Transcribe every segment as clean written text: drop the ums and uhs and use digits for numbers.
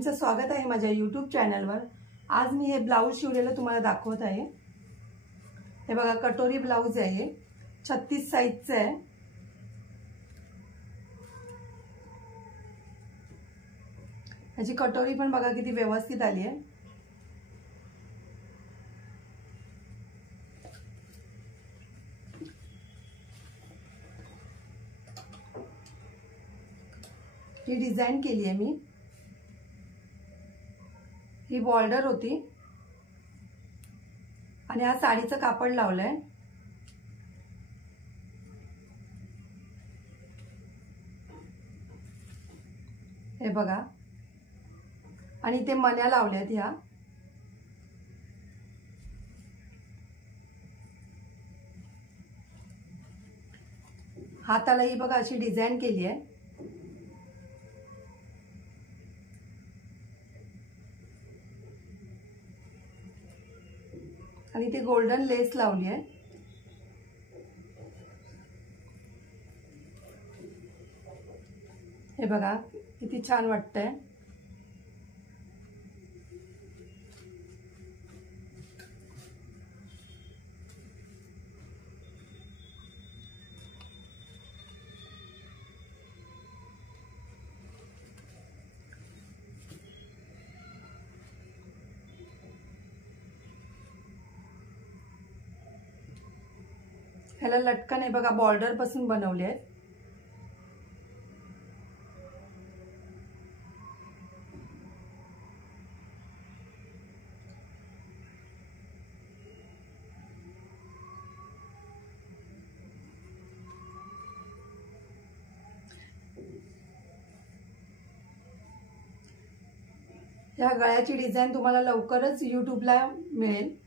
तुमचं स्वागत आहे माझ्या यूट्यूब चॅनलवर। आज मी हे ब्लाऊज शिवलेलं तुम्हाला दाखवत आहे। हे बघा कटोरी ब्लाऊज आहे, 36 साइजचं आहे। याची कटोरी पण बघा किती व्यवस्थित आली आहे। ही डिझाइन केली आहे मी। ही बॉर्डर होती आणि हा साडीचं कापड लावलंय। हे बघा आणि ते मण्या लावल्यात ह्या। हातालाही बघा अशी डिझाइन केली आहे। आणि ते गोल्डन लेस लावली आहे। हे बघा किती छान वाटतंय। ह्याला लटकन हे बघा बॉर्डर पासून बनवले आहेत। या गळ्याची डिझाइन तुम्हाला लवकरच यूट्यूबला मिळेल।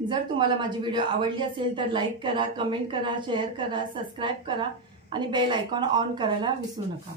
जर तुम्हाला माझी व्हिडिओ आवडली असेल तर लाईक करा, कमेंट करा, शेअर करा, सबस्क्राइब करा आणि बेल आयकॉन ऑन करायला विसरू नका।